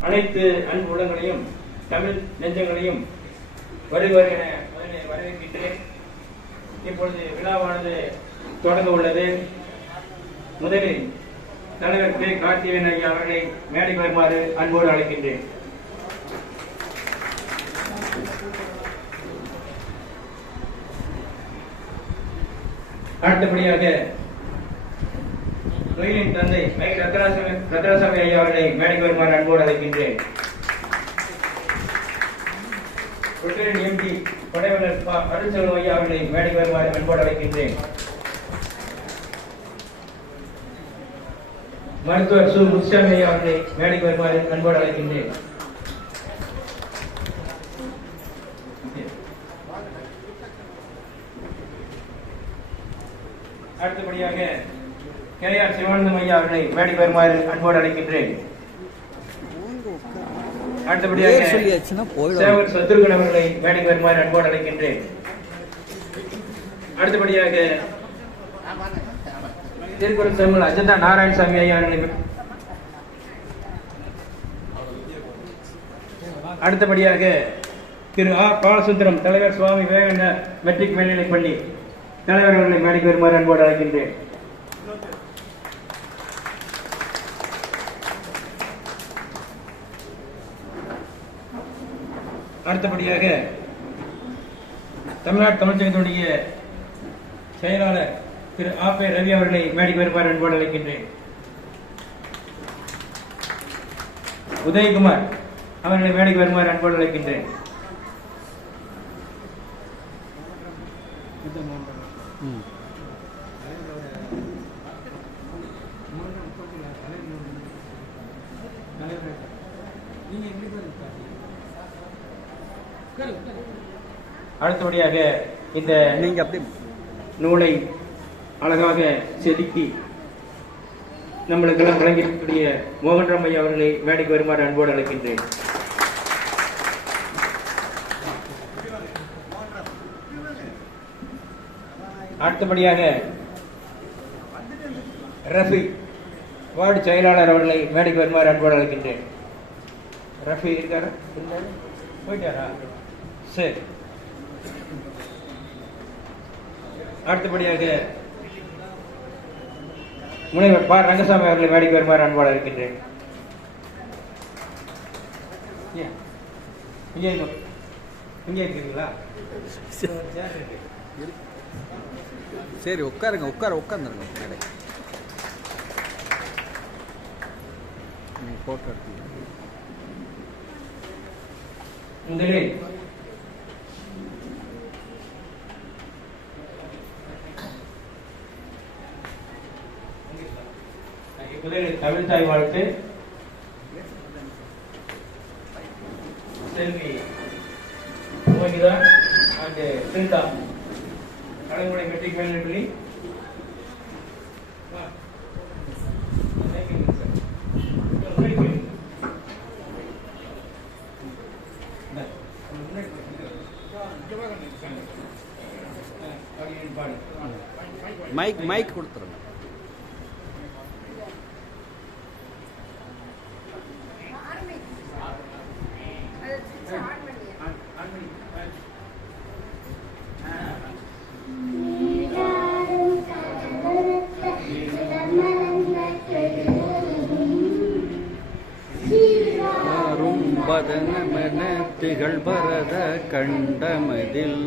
அனைத்து அன்பு உள்ளங்களையும் தமிழ் நெஞ்சங்களையும் வருவார் என முதலில் வரவேற்கின்றேன். இப்பொழுது விழாவானது தொடங்க உள்ளது. முதலில் தலைவர் கே. கார்த்திவேன் ஐயா அவர்களை மேடை வருமாறு அன்போடு அழைக்கின்றேன். அடுத்தபடியாக தொழிலின் தந்தை மை ரத்னாசாமி ரத்னாசாமி ஐயா அவர்களை மேடைக்கு வருமாறு அன்போடு அழைக்கின்றேன். கொள்கையின் எம்பி கொடைவனர் அருள்செல்வம் ஐயா அவர்களை மேடைக்கு வருமாறு அன்போடு அழைக்கின்றேன். மருத்துவர் சு. முத்துசாமி ஐயா அவர்களை மேடைக்கு வருமாறு அன்போடு அழைக்கின்றேன். அடுத்தபடியாக கே ஆர் சிவானந்தம் ஐயா அவர்களை மேடைக்கு வருமாறு அன்போடு அழைக்கின்றேன். அடுத்தபடியாக சேவர் சத்ருகன் அவர்களை மேடைக்கு வருமாறு அன்போடு அழைக்கின்றேன். அடுத்தபடியாக திருக்குறள் தமிழ் அஜந்தா நாராயணசாமி ஐயா அவர்களை அடுத்தபடியாக திரு ஆ பாலசுந்தரம் தலைவர் சுவாமி விவேகானந்த மெட்ரிக் மேல்நிலைப் பள்ளி தலைவர் அவர்களை மேடைக்கு வருமாறு அன்போடு அழைக்கின்றேன். அடுத்தபடியாக தமிழ்நாடு தமிழ்ச்சங்கத்தினுடைய செயலாளர் திரு ஆபே ரவி அவர்களை மேடைக்கு வருமாறு அன்போடு அழைக்கின்றேன் உதயகுமார் அவர்களை மேடைக்கு வருமாறு அன்போடு அழைக்கின்றேன் ம். அடுத்தபடியாக இந்த நீங்க நூலை அழகாக செதுக்கி நம்மளுக்கெல்லாம் வழங்கியிருக்கக்கூடிய மோகன் ஐயா அவர்களை மேடைக்கு வருமாறு அன்போடு அழைக்கின்றேன். அடுத்தபடியாக ரஃபி வார்டு செயலாளர் அவர்களை மேடைக்கு வருமாறு அன்போடு அழைக்கின்றேன். ரஃபி இருக்காரா? போயிட்டாரா? சரி. அடுத்தபடியாக முனைவர் பா. ரங்கசாமி அவர்களை மேடைக்கு வருமாறு அன்போடு இருக்கின்றேன்? இங்கே. இங்கே இருக்கிறீங்களா? சேர் உட்காருங்க உட்கார உட்காந்துருங்க மேடை. போட்டோ எடுத்தீங்க முதலில் முதலில் தமிழ் தாய் வாழ்த்து செல்வி மோகிதா அண்ட் சிந்தா கலைமுறை மெட்ரிக் மேல்நிலைப்பள்ளி வா. Thank you, sir. Thank you. Mike mike கொடுத்துருங்க அரும்பதனமென திகழ்பரத கண்டமதில்.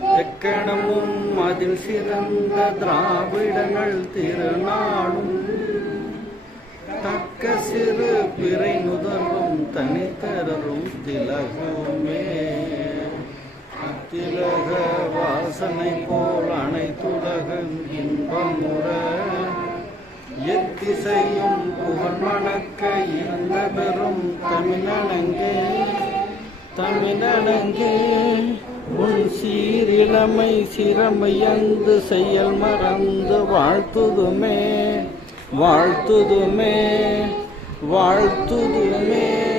எக்கணமும் அதில் சிறந்த திராவிடங்கள் திருநாளும். தக்க சிறு பிறை நுதலும் தனித்தரும் திலகுமே. அத்திலக வாசனை போல் அனைத்துலகம் இன்பமுறை. எத்திசையும் புகழ்மணக்க இருந்த பெரும் தமிழனங்கே. தமிழனங்கே உன் சீரிழமை சிறமையந்து செயல் மறந்து வாழ்த்துதுமே வாழ்த்துதுமே வாழ்த்துதுமே.